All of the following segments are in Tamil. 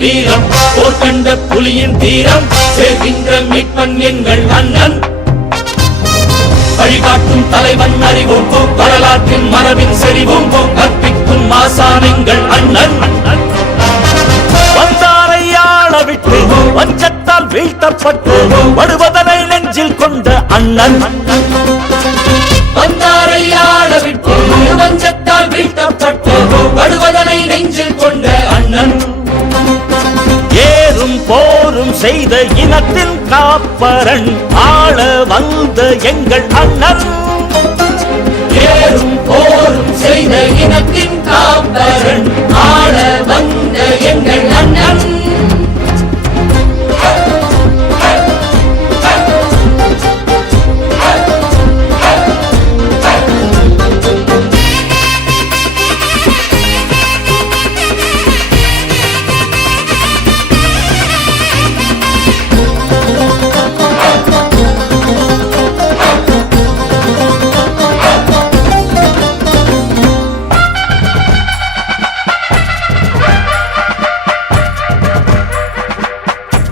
வீரம் போர் கண்ட புலியின் தீரம் சேர்கின்ற மீட்பன் எங்கள் அண்ணன் வழிகாட்டும் தலைவன் அறிவோம் வரலாற்றின் மரபின் செறிவோம் கற்பிக்கும் மாசான் எங்கள் அண்ணன் வந்தாரை ஆள விட்டு வஞ்சத்தால் வீழ்த்தப்பட்டு வருவதனை நெஞ்சில் கொண்ட அண்ணன் வந்தாரை ஆள விட்டு வஞ்சத்தால் வீழ்த்தப்பட்டு வருவதனை நெஞ்சில் கொண்ட அண்ணன் ஏறும் போரும் செய்த இனத்தின் காப்பரன் ஆள வந்த எங்கள் அண்ணன் ஏறும் போரும் செய்த இனத்தின் காப்பரன் ஆள வந்த எங்கள் அண்ணன்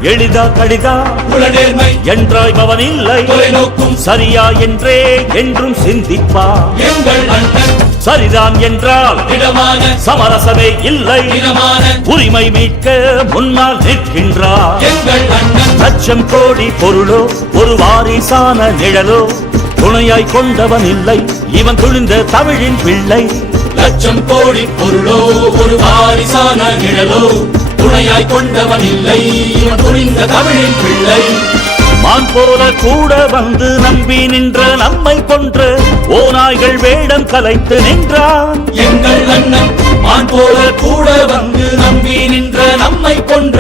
எளிதா கடிதா உலநேர்மை என்றாய்பவன் இல்லை தொலைநோக்கும் சரியா என்றே என்றும் சிந்திப்பா எங்கள் அண்ணன் சரிதான் என்றால் இடமான சமரசமே இல்லை இடமான உரிமை மீட்க முன்னால் நிற்கின்றார் எங்கள் அண்ணன் லட்சம் கோடி பொருளோ ஒரு வாரிசான நிழலோ துணையாய் கொண்டவன் இல்லை இவன் துணிந்த தமிழின் பிள்ளை லட்சம் கோடி பொருளோ ஒரு வாரிசான நிழலோ துணையாய் கொண்டவன் இல்லை இவன் துணிந்த தமிழின் பிள்ளை மான் போல கூட வந்து நம்பி நின்ற நம்மை கொன்ற ஓநாய்கள் வேடம் கலைத்து நின்றான் எங்கள் அண்ணன் மான் போல கூட வந்து நம்பி நின்ற நம்மை கொன்ற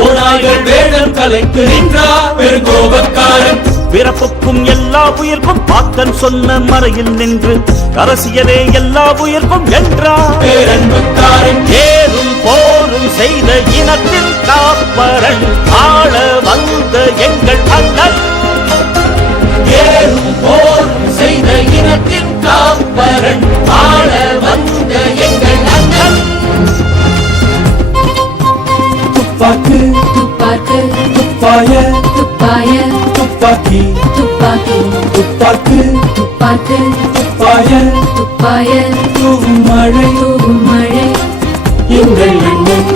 ஓநாய்கள் வேடம் கலைத்து நின்றார் பெருங்கோபக்காரன் பிறப்புக்கும் எல்லா உயிர்க்கும் பாத்தன் சொன்ன மறையில் நின்று அரசியலே எல்லா உயிர்க்கும் என்றார் பேரன்புக்காரன் ஏறும் போரும் செய்த இனத்தின் காப்பரன் ஆள வந்த எங்கள் அண்ணன் ஏறும் போரும் செய்த இனத்தின் காப்பரன் ஆள வந்த எங்கள் அண்ணன் துப்பாக்கு துப்பாக்கு துப்பாய துப்பாய துப்பாக்கி துப்பாக்கி துப்பாக்கு துப்பாக்கு துப்பாய துப்பாய தூவும் மழை தூவும் மழை எங்கள் அண்ணன்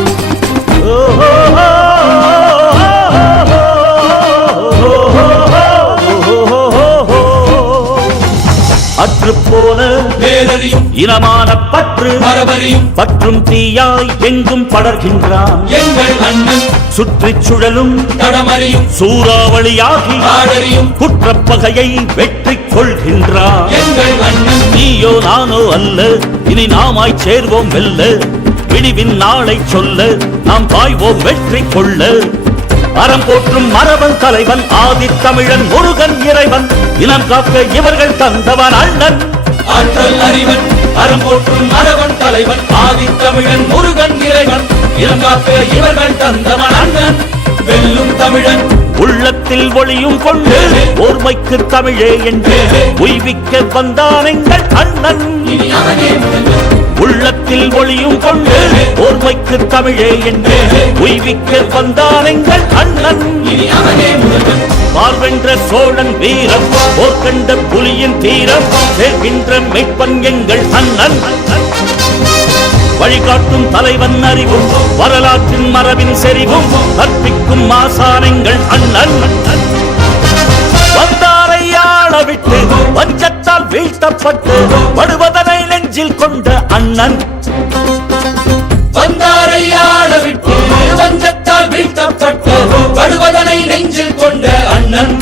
அற்று போன பேரறியும் இனமான பற்று மரபறியும் பற்றும் தீயாய் எங்கும் படர்கின்றான் எங்கள் அண்ணன் சுற்றிச் சுழலும் தடமறியும் சூறாவளியாகி ஆடறியும் குற்றப்பகையை வெற்றி கொள்கின்றான் எங்கள் அண்ணன் நீயோ நானோ அல்ல இனி நாமாய் சேர்வோம் வெல்ல விடிவின் நாளை சொல்ல நாம் பாய்வோம் வெற்றி கொள்ள அறம் போற்றும் மரபன் தலைவன் ஆதித்தமிழன் முருகன் இறைவன் இனம் காக்க இவர்கள் தந்தவன் அண்ணன் ஆற்றல் அறிவன் அறம் போற்றும் மரபன் தலைவன் ஆதித்தமிழன் முருகன் இறைவன் இளங்காக்க இவர்கள் தந்தவன் அண்ணன் வெல்லும் தமிழன் உள்ளத்தில் ஒளியும் கொண்டு ஓர்மைக்கு தமிழே என்று உய்விக்க வந்தான் எங்கள் அண்ணன் இனி அவனே முதல்வன் உள்ளத்தில் ஒளியும் கொண்டு ஓர்மைக்கு தமிழே என்று உய்விக்க வந்தான் எங்கள் அண்ணன் இனி அவனே முதல்வன் வாழ்வென்ற சோழன் வீரம் போர்க்கண்ட புலியின் தீரம் சேர்கின்ற மெய்ப்பன் எங்கள் அண்ணன் வழிகாட்டும் தலைவன் அறிவும் வரலாற்றின் மரபின் செறிவும் கற்பிக்கும் மாசானங்கள் அண்ணன் வந்தாரை ஆள விட்டு வஞ்சத்தால் வீழ்த்தப்பட்டு வருவதனை நெஞ்சில் கொண்ட அண்ணன் வந்தாரை ஆள விட்டு வஞ்சத்தால் வீழ்த்தப்பட்டு படுவதனை நெஞ்சில் கொண்ட அண்ணன்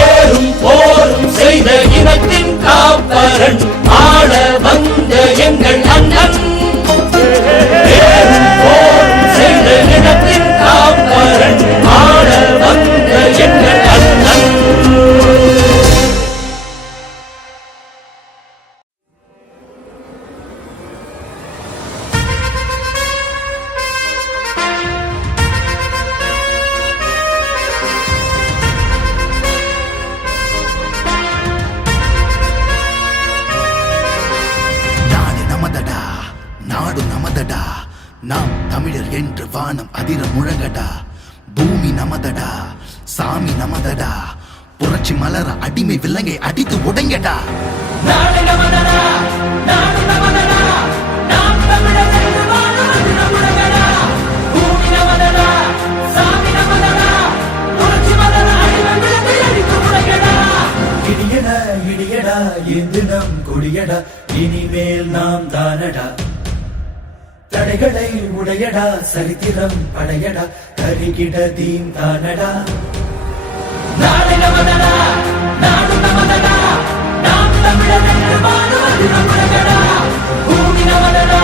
ஏறும் போரும் செய்த இனத்தின் காப்பரன் ஆள வந்த எங்கள் அண்ணன் ஏறும் போரும் செய்த இனத்தின் காப்பரன் ஆள வந்த எங்கள் அண்ணன் நாம் தமிழர் என்று வானம் அதிர முழங்கடா. பூமி நமதடா, சாமி நமதடா. புரட்சி மலர அடிமை விலங்கை அடித்து உடைங்கடா. நாடு நமதடா, நாடு நமதடா, நாம் தமிழர் என்று வாழும் அதிர முழங்கடா. பூமி நமதடா, சாமி நமதடா. புரட்சி மலர அடிமை விலங்கை அடித்து உடைங்கடா. இடியடா இடியடா என்று நம் கொடியடா. இனிமேல் நாம் தானடா. தடைகளை உடையடா, சரித்திரம் படையடா. கருகிட தீன் தானடா. நாடு நமதடா, நாடு நமதடா, நாம் தமிழர் என்று வாழும் அதிர முழங்கடா. பூமி நமதடா,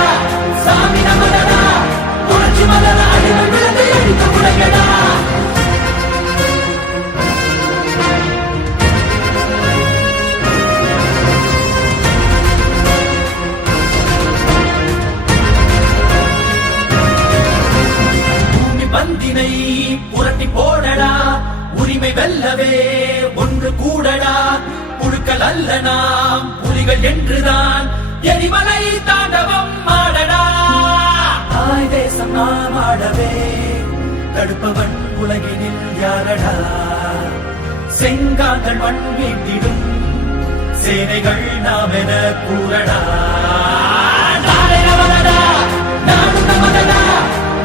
சாமி நமதடா. புரட்சி மலர அடிமை விலங்கை அடித்து உடைங்கடா. பந்தினை புரட்டி போடடா. உரிமை வெல்லவே ஒன்று கூடடா. புழுக்கள் அல்ல நாம் புலிகள் என்றுதான் எரிமலை தாண்டவம் ஆடடா. தாய் தேசம் நாம் ஆடவே தடுப்பவன் உலகினில் யாரடா. செங்காந்தள் மண் மீட்டிடும் சேனைகள் நாம் என கூறடா. நாடு நமதடா, நாடு நமதடா,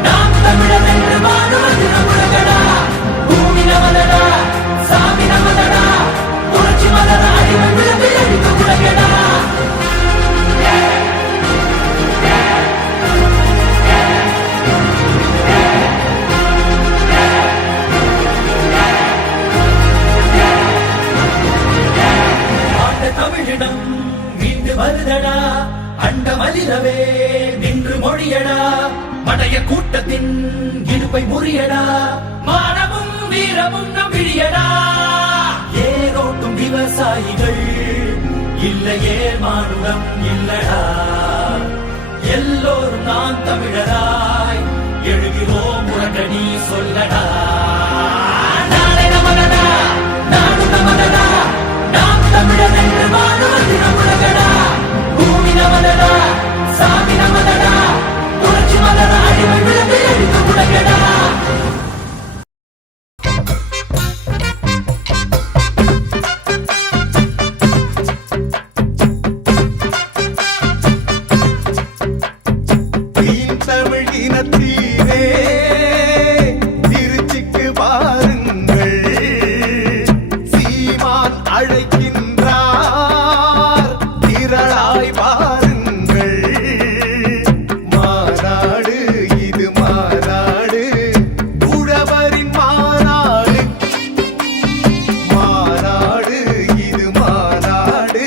நாம் தமிழர் என்று வாழும் அதிர முழங்கடா. பூமி நமதடா, சாமி நமதடா. புரட்சி மலர அடிமை விலங்கை அடித்து உடைங்கடா. ஆண்ட தமிழிடம் மீண்டு வருதடா. அண்ட மலிரவே நின்று மொழியடா. மடைய கூட்டத்தின் இடுப்பை முறியடா. மானமும் வீரமும் நம் விழியடா. ஏரோட்டும் விவசாயிகள் இல்லையே மானுடம் இல்லடா. எல்லோரும் நான் தமிழராய் எழுகிறோம் உறக்கடி சொல்லடா. நாளை நமதடா, நாடு நமதடா, நாம் தமிழர் என்று வாழும் அதிர முழங்கடா. பூமி நமதடா, சாமி நமதடா. புரட்சி மலர அடிமை விலங்கை அடித்து உடைங்கடா. தமிழ் இனத்தீரே திருச்சிக்கு வாருங்கள். சீமான் அழைக்கின்றார், திரளாய் வாருங்கள். மாநாடு இது மாநாடு, உழவரின் மாநாடு. மாநாடு இது மாநாடு,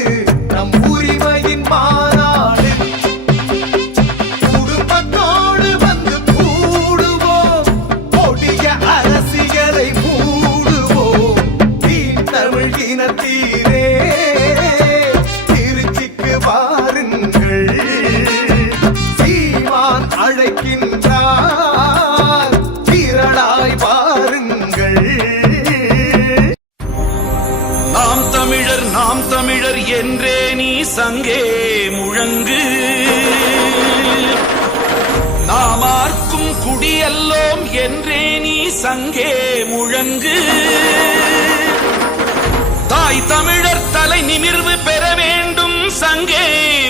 நம் உரிமையின் மாநாடு. குடும்பத்தோடு வந்து கூடுவோம், கொடிய அரசியலை மூடுவோம். தமிழ் இனத்தீரே திருச்சிக்கு வாருங்கள். சீமான் அழைக்கின்றார், திரளாய் வாருங்கள். நாம் தமிழர் என்றே நீ சங்கே முழங்கு. நாமார்க்கும் குடியல்லோம் என்றே நீ சங்கே முழங்கு. தாய் தமிழர் தலை நிமிர்வு பெற வேண்டும் சங்கே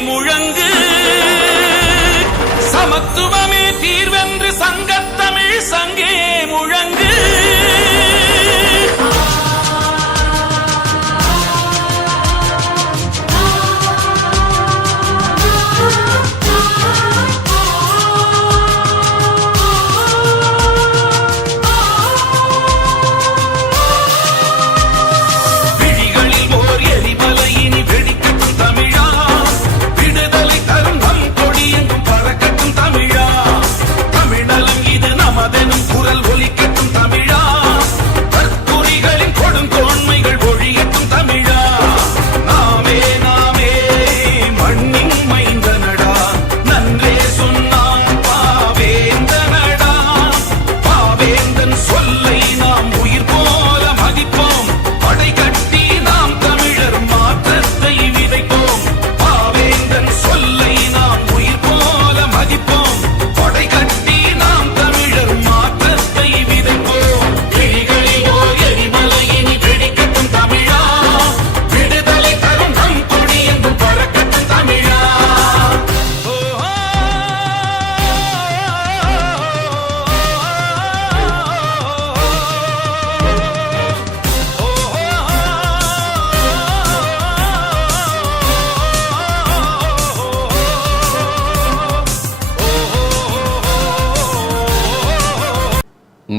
முழங்கு. சமத்துவமே தீர்வென்று சங்கத்தமிழ் சங்கே முழங்கு.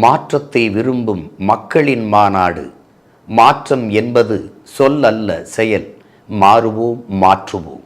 மாற்றத்தை விரும்பும் மக்களின் மாநாடு. மாற்றம் என்பது சொல் அல்ல, செயல். மாறுவோம், மாற்றுவோம்.